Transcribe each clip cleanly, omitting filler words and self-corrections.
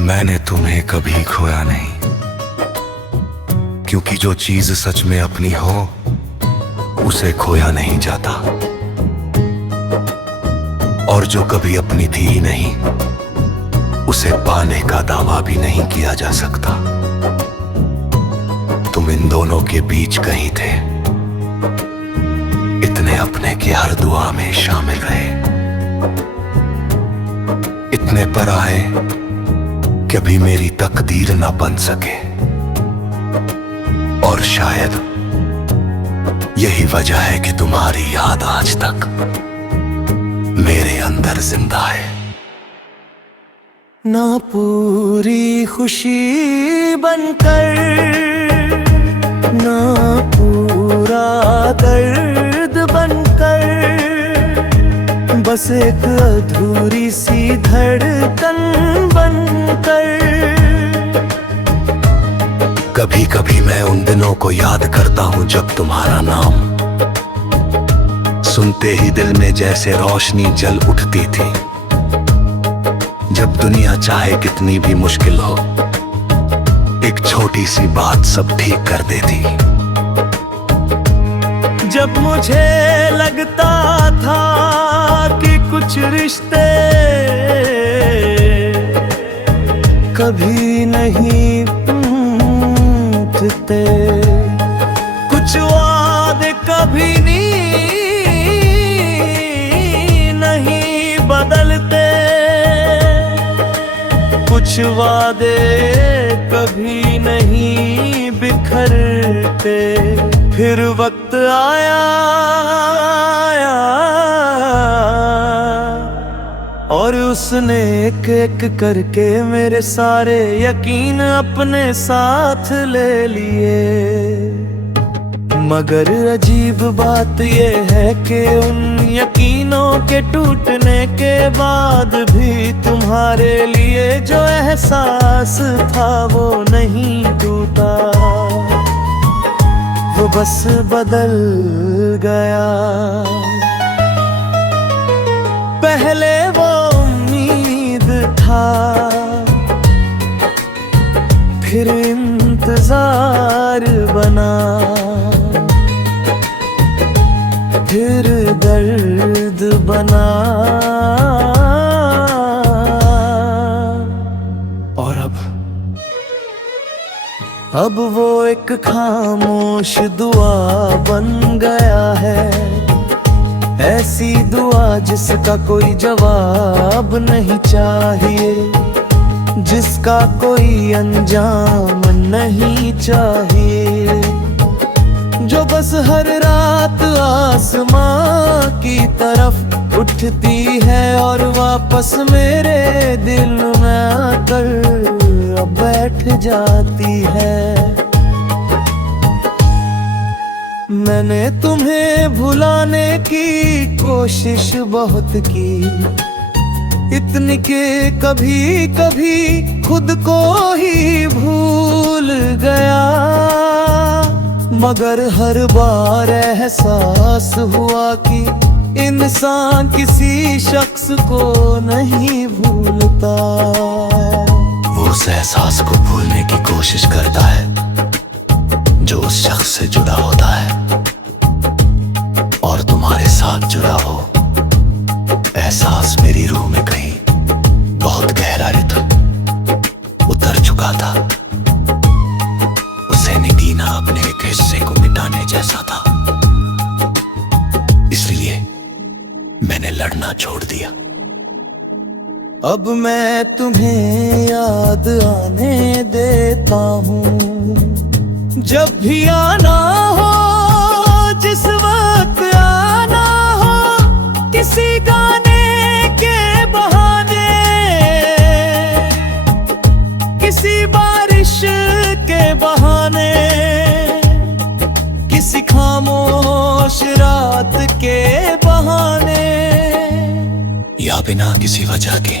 मैंने तुम्हें कभी खोया नहीं, क्योंकि जो चीज सच में अपनी हो उसे खोया नहीं जाता, और जो कभी अपनी थी ही नहीं उसे पाने का दावा भी नहीं किया जा सकता। तुम इन दोनों के बीच कहीं थे, इतने अपने कि हर दुआ में शामिल रहे, इतने पर आए कि अभी मेरी तकदीर ना बन सके। और शायद यही वजह है कि तुम्हारी याद आज तक मेरे अंदर जिंदा है। ना पूरी खुशी बनकर, ना पूरा दर्द बनकर, बस एक अधूरी सी धड़कन बनकर। कभी कभी मैं उन दिनों को याद करता हूं जब तुम्हारा नाम सुनते ही दिल में जैसे रोशनी जल उठती थी। जब दुनिया चाहे कितनी भी मुश्किल हो, एक छोटी सी बात सब ठीक कर देती। जब मुझे लगता था कि कुछ रिश्ते कभी नहीं टूटते, कुछ वादे कभी नहीं बदलते, कुछ वादे कभी नहीं बिखरते, फिर वक्त आया और उसने एक एक करके मेरे सारे यकीन अपने साथ ले लिए। मगर अजीब बात ये है कि उन यकीनों के टूटने के बाद भी तुम्हारे लिए जो एहसास था वो नहीं टूटा, वो बस बदल गया। पहले वो उम्मीद था, फिर इंतजार बना, फिर दर्द बना, और अब वो एक खामोश दुआ बन गया है। ऐसी दुआ जिसका कोई जवाब नहीं चाहिए, जिसका कोई अंजाम नहीं चाहिए, जो बस हर रात आसमां की तरफ उठती है और वापस मेरे दिल में आकर बैठ जाती है। मैंने तुम्हें भुलाने की कोशिश बहुत की, इतनी के कभी कभी खुद को ही भूल गया। मगर हर बार एहसास हुआ कि इंसान किसी शख्स को नहीं भूलता। वो उस एहसास को भूलने की कोशिश करता है जो उस शख्स से जुड़ा होता है, और तुम्हारे साथ जुड़ा हो एहसास मेरी रूह में कहीं बहुत गहराई तक उतर चुका था। उसे निगीना अपने एक हिस्से को मिटाने जैसा था, इसलिए मैंने लड़ना छोड़ दिया। अब मैं तुम्हें याद आने देता हूँ, जब भी आना हो, जिस वक्त आना हो, किसी गाने के बहाने, किसी बारिश के बहाने, किसी खामोश रात के बहाने, या बिना किसी वजह के,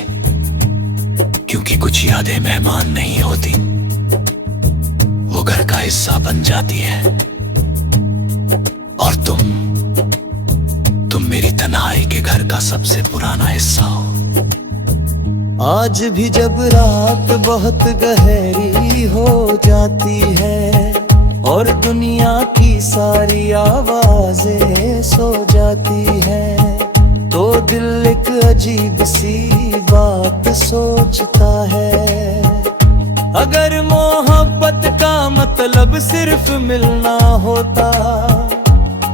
क्योंकि कुछ यादें मेहमान नहीं होती, वो घर का हिस्सा बन जाती है। और तुम मेरी तन्हाई के घर का सबसे पुराना हिस्सा हो। आज भी जब रात बहुत गहरी हो जाती है और दुनिया की सारी आवाजें सो जाती है, तो दिल एक अजीब सी बात सोचता है। अगर मोहब्बत का मतलब सिर्फ मिलना होता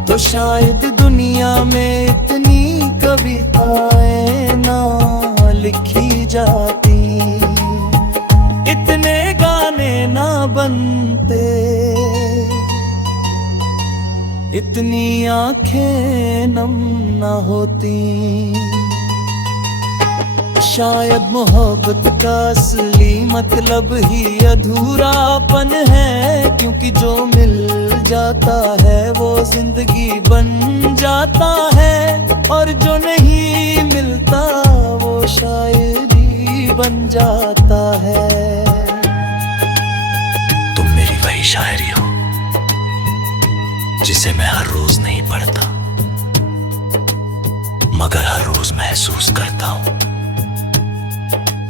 तो शायद दुनिया में इतनी कविताएं ना लिखी जाती, इतने गाने ना बनते, इतनी आंखें नम ना होती। शायद मोहब्बत का असली मतलब ही अधूरापन है, क्योंकि जो मिल जाता है वो जिंदगी बन जाता है, और जो नहीं मिलता वो शायरी बन जाता है। तुम मेरी वही शायरी हो जिसे मैं हर रोज नहीं पढ़ता, मगर हर रोज महसूस करता हूं,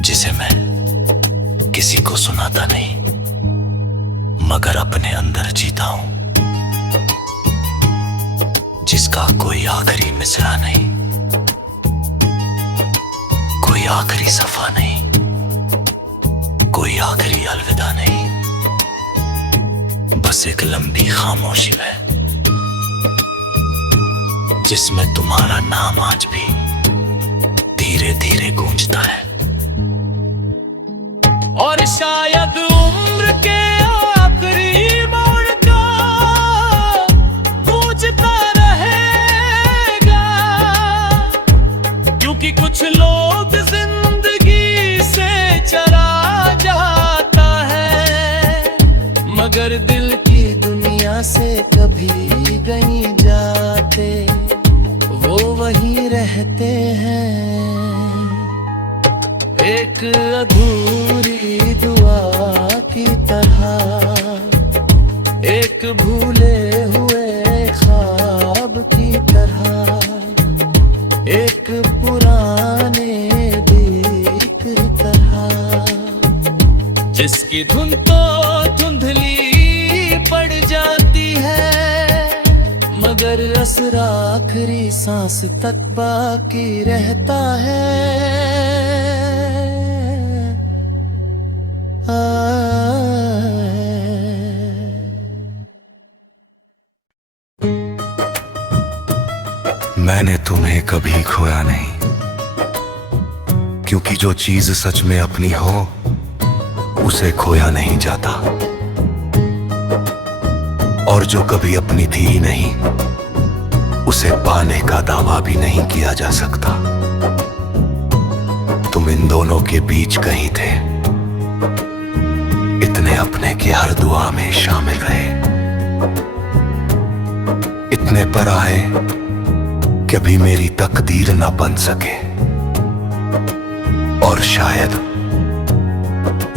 जिसे मैं किसी को सुनाता नहीं मगर अपने अंदर जीता हूं, जिसका कोई आखिरी मिसरा नहीं, कोई आखिरी सफा नहीं, कोई आखिरी अलविदा नहीं, बस एक लंबी खामोशी है जिसमें तुम्हारा नाम आज भी धीरे धीरे गूंजता है। और शायद उम्र के आखिरी मोड़ का गूंजता रहेगा, क्योंकि कुछ लोग जिंदगी से चला जाता है, मगर दिल की दुनिया से कभी नहीं जाते, वो वहीं रहते हैं। एक अधूरी दुआ की तरह, एक भूले हुए ख्वाब की तरह, एक पुराने गीत की तरह, जिसकी धुन तो धुंधली पड़ जाती है, मगर असर आखिरी सांस तक बाकी रहता है। मैंने तुम्हें कभी खोया नहीं, क्योंकि जो चीज सच में अपनी हो उसे खोया नहीं जाता, और जो कभी अपनी थी ही नहीं उसे पाने का दावा भी नहीं किया जा सकता। तुम इन दोनों के बीच कहीं थे, इतने अपने कि हर दुआ में शामिल रहे, इतने पर आए कभी मेरी तकदीर न बन सके, और शायद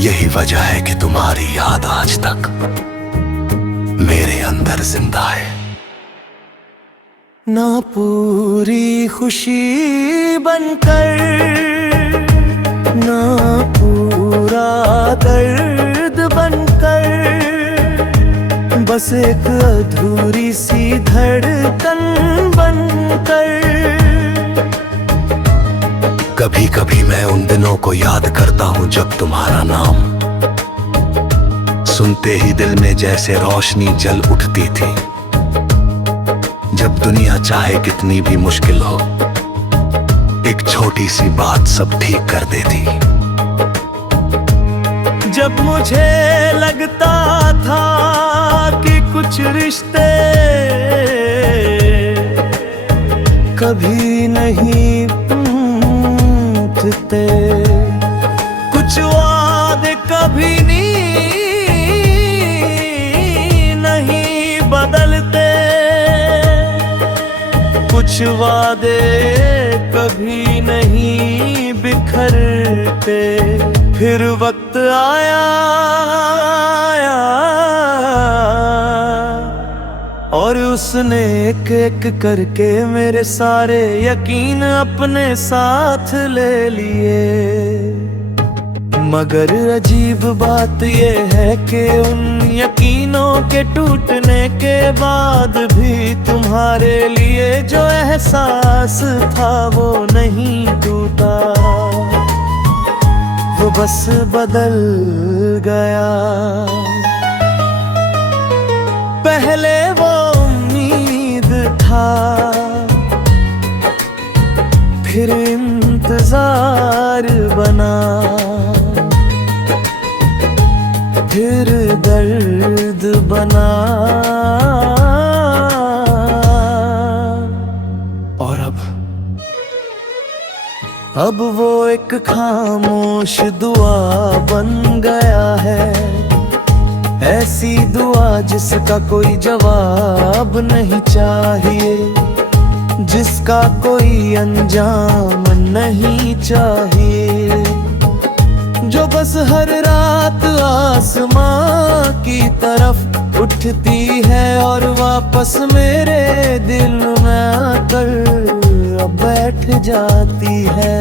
यही वजह है कि तुम्हारी याद आज तक मेरे अंदर जिंदा है। ना पूरी खुशी बनकर, ना पूरा दर्द बनकर, बस एक अधूरी सी धड़कन बनकर। कभी कभी मैं उन दिनों को याद करता हूं जब तुम्हारा नाम सुनते ही दिल में जैसे रोशनी जल उठती थी, जब दुनिया चाहे कितनी भी मुश्किल हो एक छोटी सी बात सब ठीक कर देती। जब मुझे लगता था कि कुछ रिश्ते कभी नहीं टूटते, कुछ वादे कभी नहीं बदलते, कुछ वादे कभी नहीं बिखरते। फिर वक्त आया और उसने एक एक करके मेरे सारे यकीन अपने साथ ले लिए। मगर अजीब बात ये है कि उन यकीनों के टूटने के बाद भी तुम्हारे लिए जो एहसास था वो नहीं टूटा, वो बस बदल गया। पहले वो उम्मीद था, फिर इंतजार बना, फिर दर्द बना, और अब वो एक खामोश दुआ बन गया है। ऐसी दुआ जिसका कोई जवाब नहीं चाहिए, जिसका कोई अंजाम नहीं चाहिए, जो बस हर रात आसमां की तरफ उठती है और वापस मेरे दिल में आकर बैठ जाती है।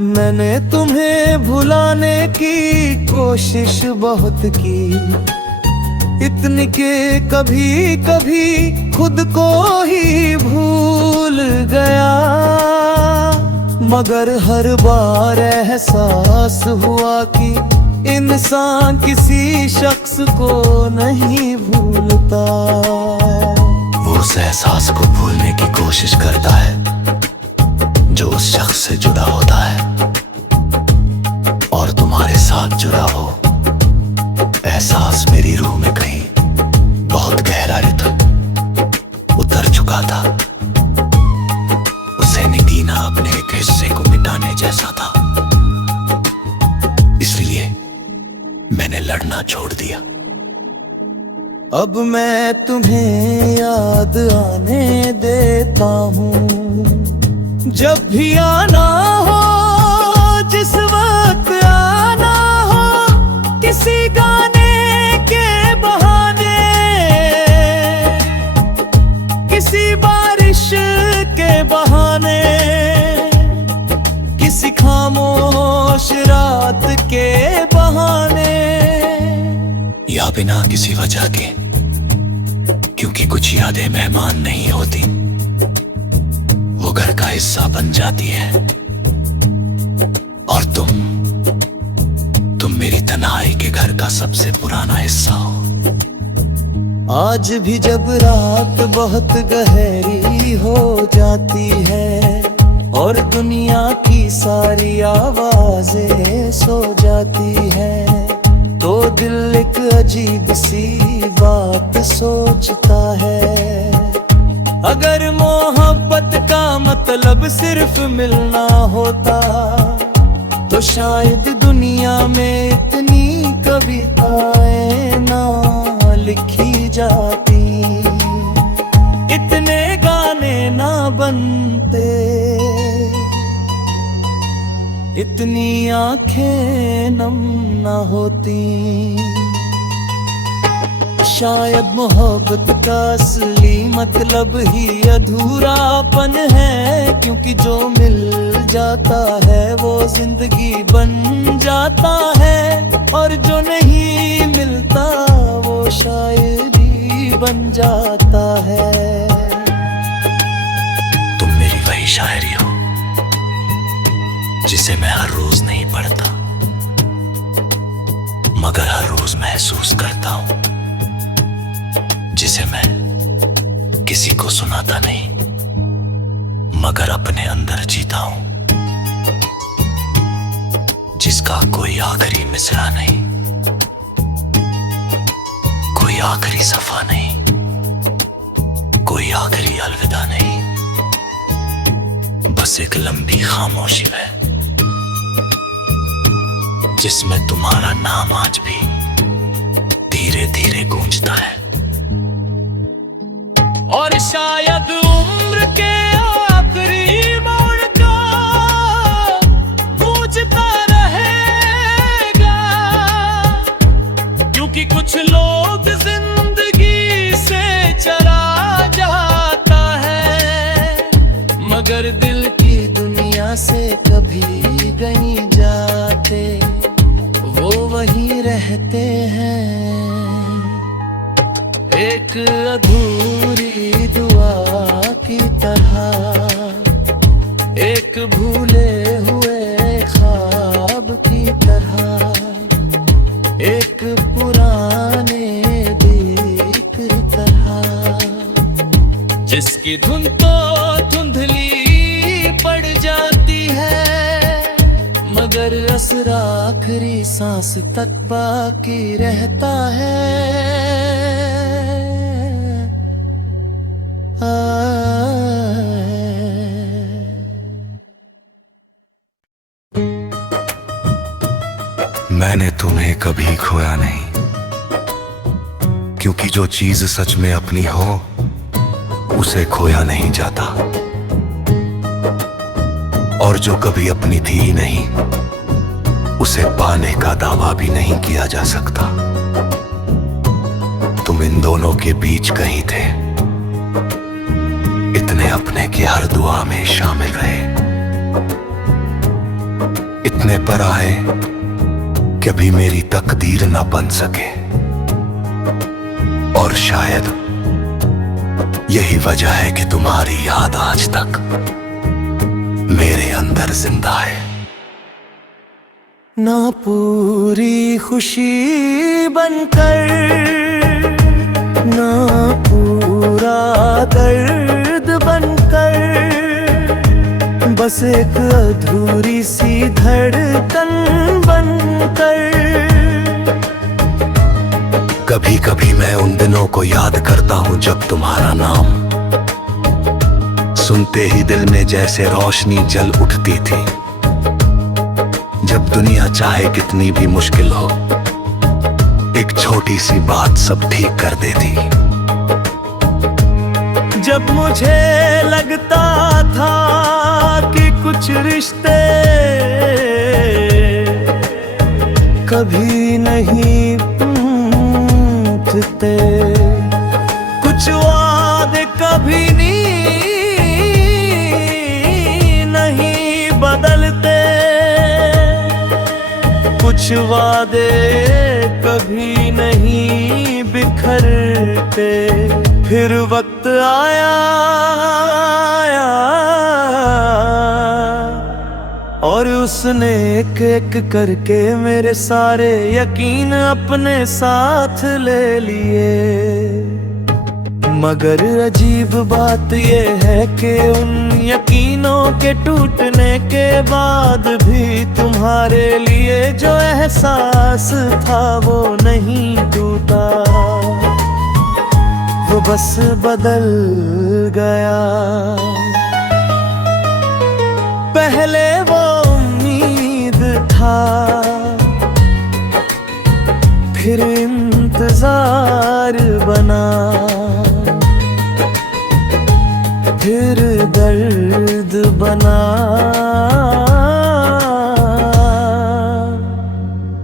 मैंने तुम्हें भुलाने की कोशिश बहुत की, इतनी के कभी कभी खुद को ही भूल गया, मगर हर बार एहसास हुआ कि इंसान किसी शख्स को नहीं भूलता। वो उस एहसास को भूलने की कोशिश करता है जो उस शख्स से जुड़ा होता है, और तुम्हारे साथ जुड़ा हो एहसास मेरी रूह में कहीं बहुत गहराई तक उतर चुका था। उसे निगीना अपने एक हिस्से को मिटाने जैसा था, इसलिए मैंने लड़ना छोड़ दिया। अब मैं तुम्हें याद आने देता हूँ, जब भी आना हो, जिस वक्त आना हो, किसी गाने के बहाने, किसी बारिश के बहाने, किसी खामोश रात के बहाने, या बिना किसी वजह के, क्योंकि कुछ यादें मेहमान नहीं होती, वो घर का हिस्सा बन जाती है। और तुम मेरी तन्हाई के घर का सबसे पुराना हिस्सा हो। आज भी जब रात बहुत गहरी हो जाती है और दुनिया की सारी आवाजें सो जाती है, तो दिल एक अजीब सी बात सोचता है। अगर मोहब्बत का मतलब सिर्फ मिलना होता, तो शायद दुनिया में इतनी कविताएं ना लिखी जाती, इतने गाने ना बनते, इतनी आंखें नम ना होती। शायद मोहब्बत का असली मतलब ही अधूरापन है, क्योंकि जो मिल जाता है वो जिंदगी बन जाता है, और जो नहीं मिलता वो शायरी बन जाता है। तुम मेरी वही शायरी हो जिसे मैं हर रोज नहीं पढ़ता, मगर हर रोज महसूस करता हूं, जिसे मैं किसी को सुनाता नहीं, मगर अपने अंदर जीता हूं, जिसका कोई आखिरी मिसरा नहीं, कोई आखिरी सफा नहीं, कोई आखिरी अलविदा नहीं, बस एक लंबी खामोशी है जिसमें तुम्हारा नाम आज भी धीरे धीरे गूंजता है। और शायद उम्र के आखिरी मोड़ को गूंजता रहेगा, क्योंकि कुछ लोग जिंदगी से चला जाता है, मगर दिल की दुनिया दुनिया से कभी कहीं जाते, वो वहीं रहते हैं। एक अधूरी दुआ की तरह, एक भूले हुए ख्वाब की तरह, एक पुराने गीत की तरह, जिसकी धुन तो धुंधली पड़ जाती है, मगर असर आखिरी सांस तक बाकी रहता है। मैंने तुम्हें कभी खोया नहीं, क्योंकि जो चीज सच में अपनी हो उसे खोया नहीं जाता, और जो कभी अपनी थी ही नहीं उसे पाने का दावा भी नहीं किया जा सकता। तुम इन दोनों के बीच कहीं थे, इतने अपने कि हर दुआ में शामिल रहे, इतने पर आए कभी मेरी तकदीर ना बन सके, और शायद यही वजह है कि तुम्हारी याद आज तक मेरे अंदर जिंदा है। ना पूरी खुशी बनकर, ना पूरा दर्द बनकर, बस एक अधूरी सी धड़कन बनकर। कभी कभी मैं उन दिनों को याद करता हूं जब तुम्हारा नाम सुनते ही दिल में जैसे रोशनी जल उठती थी, जब दुनिया चाहे कितनी भी मुश्किल हो, एक छोटी सी बात सब ठीक कर देती। जब मुझे लगता था कि कुछ रिश्ते कभी नहीं टूटते, कुछ वादे कभी नहीं बदलते, कुछ वादे कभी नहीं बिखरते, फिर वक्त आया और उसने एक एक करके मेरे सारे यकीन अपने साथ ले लिए। मगर अजीब बात ये है कि उन यकीनों के टूटने के बाद भी तुम्हारे लिए जो एहसास था वो नहीं टूटा, वो बस बदल गया। पहले वो उम्मीद था, फिर इंतजार बना, फिर दर्द बना,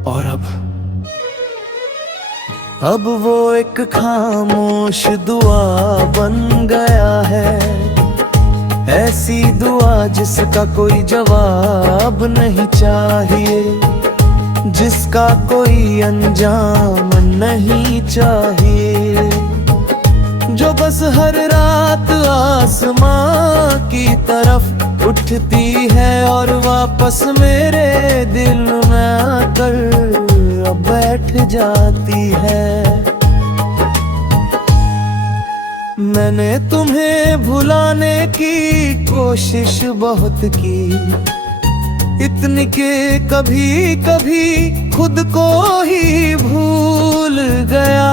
और अब वो एक खामोश दुआ बन गया है, ऐसी दुआ जिसका कोई जवाब नहीं चाहिए, जिसका कोई अंजाम नहीं चाहिए, जो बस हर रात आसमां की तरफ उठती है और वापस मेरे दिल में आकर बैठ जाती है। मैंने तुम्हें भुलाने की कोशिश बहुत की, इतनी के कभी कभी खुद को ही भूल गया,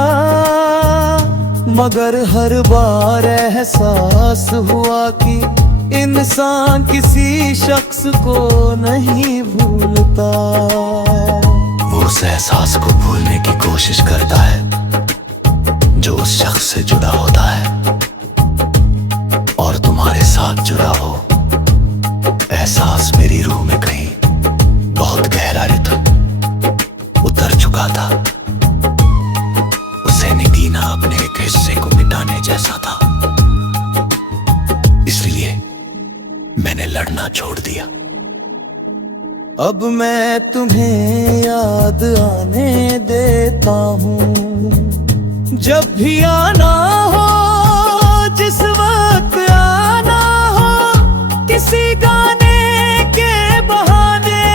मगर हर बार एहसास हुआ कि इंसान किसी शख्स को नहीं भूलता। वो उस एहसास को भूलने की कोशिश करता है जो उस शख्स से जुड़ा होता है, और तुम्हारे साथ जुड़ा हो एहसास मेरी रूह में कहीं बहुत गहराई तक उतर चुका था। उसे निगीना अपने एक हिस्से को मिटाने जैसा था, इसलिए मैंने लड़ना छोड़ दिया। अब मैं तुम्हें याद आने देता हूँ। जब भी आना हो, जिस वक्त आना हो, किसी गाने के बहाने,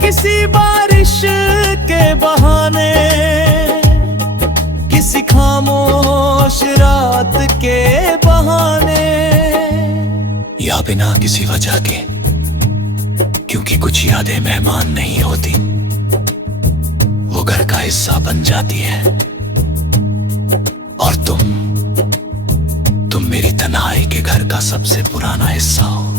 किसी बारिश के बहाने, किसी खामोश रात के बहाने, या बिना किसी वजह के, क्योंकि कुछ यादें मेहमान नहीं होती, वो घर का हिस्सा बन जाती है। और तुम मेरी तन्हाई के घर का सबसे पुराना हिस्सा हो।